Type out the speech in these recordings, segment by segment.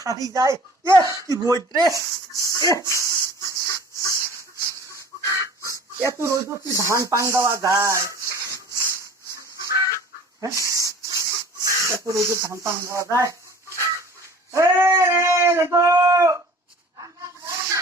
ফাটি যায় এ কি রোদ রে এ, এত রোদ কি ধান পাং দেওয়া যায় হ্যাঁ? এত রোদ ধান পাং দেওয়া যায় এ রে দেখো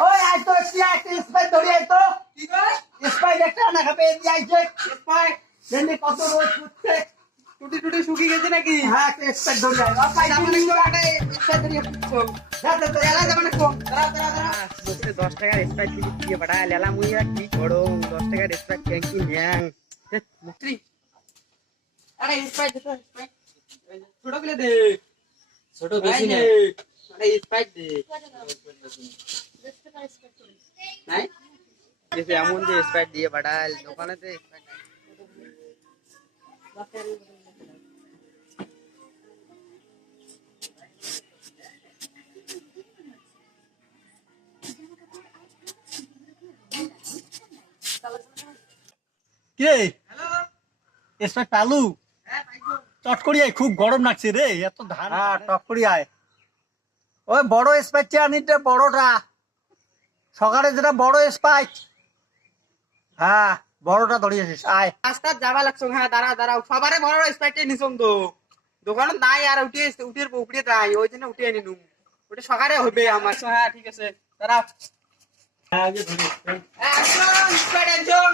ওই আয় তো কি একটা স্পাই ধরে আয় তো কি কয় স্পাই একটা না খাবে দিয়ে আইছে স্পাই জানি কত রোদ উঠছে টুটি টুটি শুকিয়ে গেছে নাকি হ্যাঁ একটা স্পাই ধরে আয় আর পাই সামনে তো একটা একটা ধরিয়ে ফুটছো যা যা যা এলা যাবে না কোন দাঁড়া দাঁড়া দাঁড়া দশ টাকার স্প্রাইট কিনে দিয়ে বাড়া লেলা মুই আর কি করো দশ টাকার স্প্রাইট ট্যাঙ্কি ন্যাং মুক্তি আরে স্প্রাইট দে স্প্রাইট ছোট গুলো দে ছোট বেশি না আরে স্প্রাইট দে নাই এসে এমন যে স্প্রাইট দিয়ে বাড়া দোকানেতে স্প্রাইট কে হ্যালো স্পাই পালু? হ্যাঁ পাইছো। চট করি আয় খুব গরম লাগছে রে এত ধান হ্যাঁ টক করি আয়। ওই বড় স্পাইট আনিতে বড়টা? সকালে যেটা বড় স্পাইট হ্যাঁ বড়টা ধরিয়েছিস আয়। রাস্তা যাবা লাগছো হ্যাঁ দাঁড়া দাঁড়াও সবারে বড় স্প্রাইটে নিছম তো। দোকানত নাই আর উঠিয়ে উঠিয়ে উপরে নাই ওই জন্য উঠিয়ে নিনু ওটা সকালে হবে আমার। হ্যাঁ ঠিক আছে দাঁড়াও হ্যাঁ, যে ধরি। আনছুন স্প্রাইট আনছুন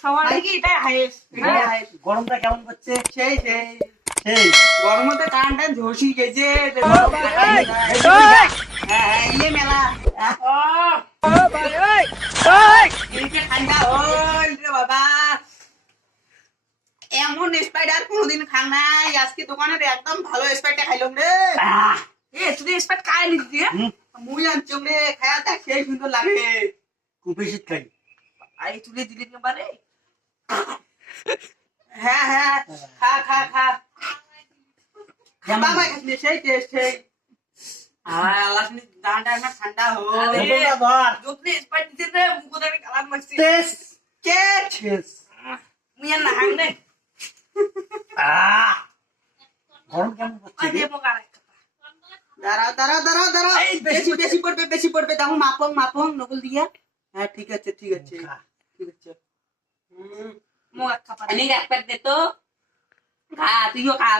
সবার থেকে এটাই হাইয়েস্ট গরমটা কেমন করছে? সেই সেই। সেই। গরমতে কান টান ঝসি গেছে ভাই, হ্যাঁ হ্যাঁ ইয়ে মেলা। ঠান্ডা হল রে বাবা। এমন স্পাইডার কোনোদিন খাং নাই। আজকে দোকানে একদম ভালো স্পাইডটা খাইলাম রে। এ তুই স্পট কায় নিচ্ছি মুই আনছম রে খায়া দেখ সেই সুন্দর লাগে। খুব বেশি খাই। আই তুই দিলি হ্যাঁ হ্যাঁ খা খা খা কেমন? বাবা খাইলে সেই টেস্ট সেই আল্লাহ আল্লাহ তুমি দাঁড়া না ঠান্ডা হো আরে, বোতলটা ধর যদি স্পট দিতে রে মুখ ধরে কালার মারছি টেস কে টেস মুই আর না হাং রে আহ গরম কেমন করছে ওই রে? দেবো কারে দাঁড়াও দাঁড়াও দাঁড়াও দাঁড়াও এই, বেশি বেশি বেশি পড়বে বেশি পড়বে দেখো মাপং মাপং নকল দিয়া হ্যাঁ ঠিক আছে ঠিক আছে খা। ঠিক আছে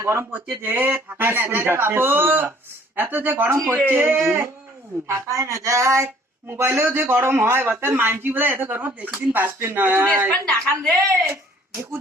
গরম পড়ছে যে এত যে গরম পড়ছে থাকাই না মোবাইলেও যে গরম হয় বর্তমান মানছি বলে এত গরম বেশি দিন বাঁচতে নয় দেখান রে দেখু